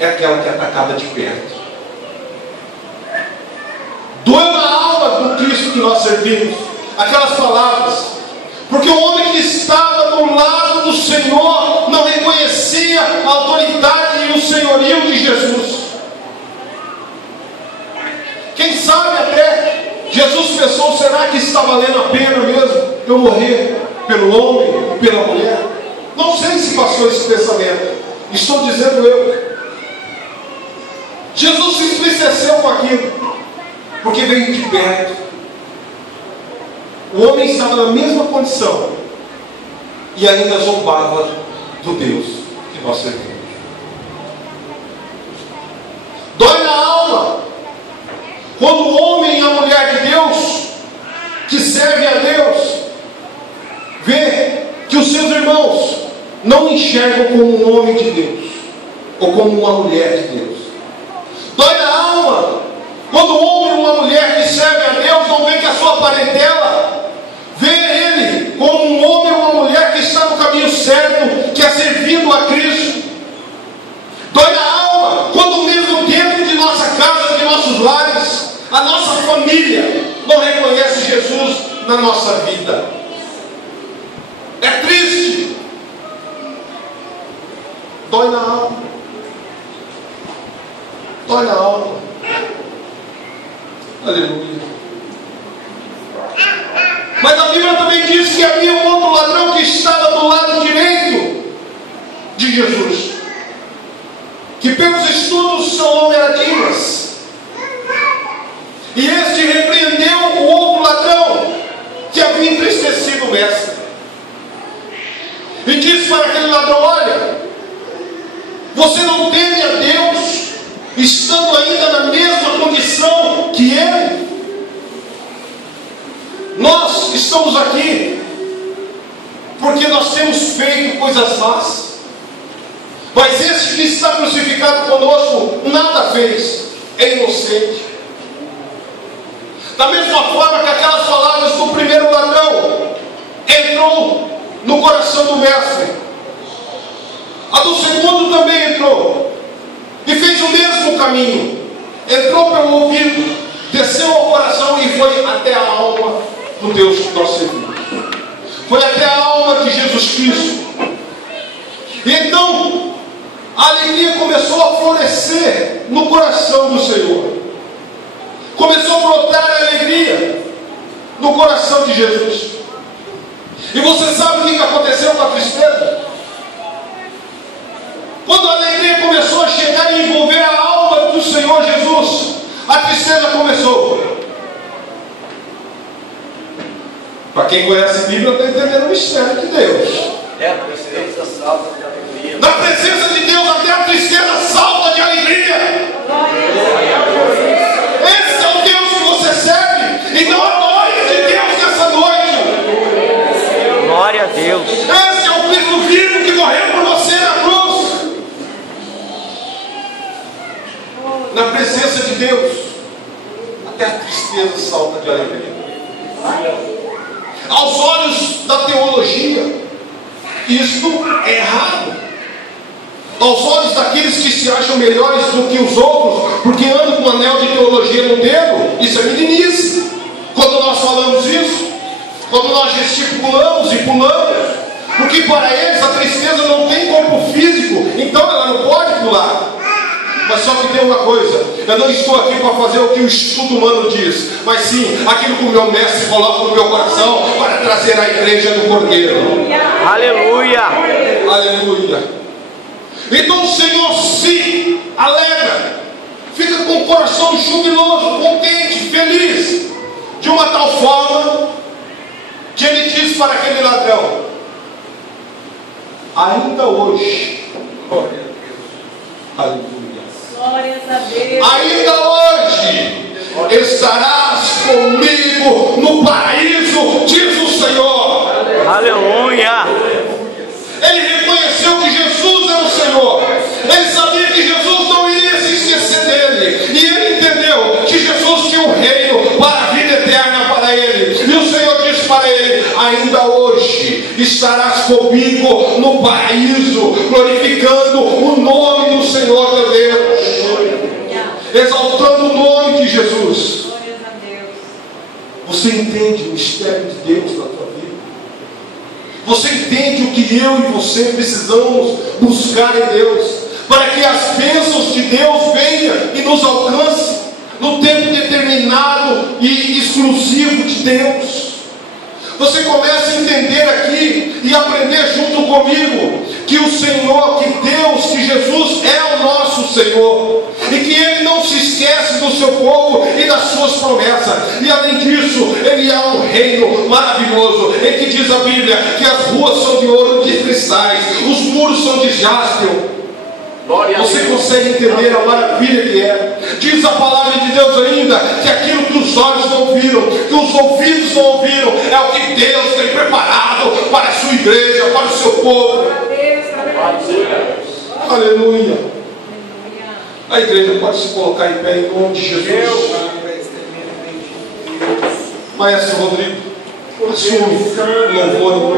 é aquela que atacava de perto. Doeu na alma do Cristo que nós servimos aquelas palavras, porque o homem que estava do lado do Senhor não reconhecia a autoridade e o senhorio de Jesus. Quem sabe até Jesus pensou: será que está valendo a pena mesmo eu morrer pelo homem e pela mulher? Não sei se passou esse pensamento, estou dizendo eu. Jesus se entristeceu com aquilo, porque veio de perto. O homem estava na mesma condição e ainda zombava do Deus que nós servimos. Dói na alma quando o homem e a mulher de Deus, que serve a Deus, vê que os seus irmãos não enxergam como um homem de Deus ou como uma mulher de Deus. Dói na alma quando um homem ou uma mulher que serve a Deus não vê que a sua parentela vê ele como um homem ou uma mulher que está no caminho certo, que é servindo a Cristo. Dói na alma quando mesmo dentro de nossa casa, de nossos lares, a nossa família não reconhece Jesus na nossa vida. É triste. Dói na alma. Dói na alma. Aleluia. Mas a Bíblia também diz que havia um outro ladrão que estava do lado direito de Jesus, que pelos estudos seu nome era Dimas. E este repreendeu o outro ladrão que havia entristecido o mestre, e disse para aquele ladrão: olha, você não teme a Deus, estando ainda na mesma condição que ele? Nós estamos aqui porque nós temos feito coisas más, mas este que está crucificado conosco nada fez, é inocente. Da mesma forma que aquelas palavras do primeiro ladrão entrou no coração do mestre, a do segundo também entrou e fez o mesmo caminho. Entrou pelo ouvido, desceu ao coração e foi até a alma do Deus que nós servimos. Foi até a alma de Jesus Cristo. E então a alegria começou a florescer no coração do Senhor. Começou a brotar a alegria no coração de Jesus. E você sabe o que aconteceu com a tristeza? Quando a alegria começou a chegar e envolver a alma do Senhor Jesus, a tristeza começou. Para quem conhece a Bíblia, está entendendo o mistério de Deus. É, a tristeza salta de alegria. Na presença de Deus, até a tristeza salta de alegria. Esse é o Deus que você serve. Então adore de Deus nessa noite. Glória a Deus. Esse é o Cristo vivo que morreu por você na cruz. Na presença de Deus, até a tristeza salta de alegria. Aos olhos da teologia, isto é errado. Aos olhos daqueles que se acham melhores do que os outros, porque andam com um anel de teologia no dedo, isso é meninice. Quando nós falamos isso, quando nós gesticulamos e pulamos, porque para eles a tristeza não tem corpo físico, então ela não pode pular. Mas só que tem uma coisa: eu não estou aqui para fazer o que o estudo humano diz, mas sim aquilo que o meu mestre coloca no meu coração para trazer a igreja do Cordeiro. Aleluia. Aleluia. Então o Senhor se alegra, fica com o coração jubiloso, contente, feliz, de uma tal forma que ele diz para aquele ladrão: ainda hoje, glória a Deus, aleluia, glórias a Deus, ainda hoje estarás comigo no paraíso, diz o Senhor. Aleluia. Ele reconheceu que Jesus era o Senhor. Ele sabia que Jesus não iria se esquecer dele. E ele entendeu que Jesus tinha um reino para a vida eterna para ele. E o Senhor disse para ele: ainda hoje estarás comigo no paraíso, glorificando o nome do Senhor teu Deus. exaltando o nome de Jesus. Glórias a Deus. Você entende o mistério de Deus na tua vida? Você entende o que eu e você precisamos buscar em Deus, para que as bênçãos de Deus venham e nos alcancem no tempo determinado e exclusivo de Deus? Você começa a entender aqui e aprender junto comigo que o Senhor, que Deus, que Jesus é o nosso Senhor, e que Ele não se esquece do seu povo e das suas promessas. E além disso, Ele é um reino maravilhoso, em que diz a Bíblia que as ruas são de ouro e de cristais, os muros são de jaspe. Você consegue entender a maravilha que é? Diz a palavra de Deus ainda que aquilo que os olhos não viram, que os ouvidos não ouviram, é o que Deus tem preparado para a sua igreja, para o seu povo. Aleluia. A igreja pode se colocar em pé em nome de Jesus. Maestro Rodrigo, assume o louvor.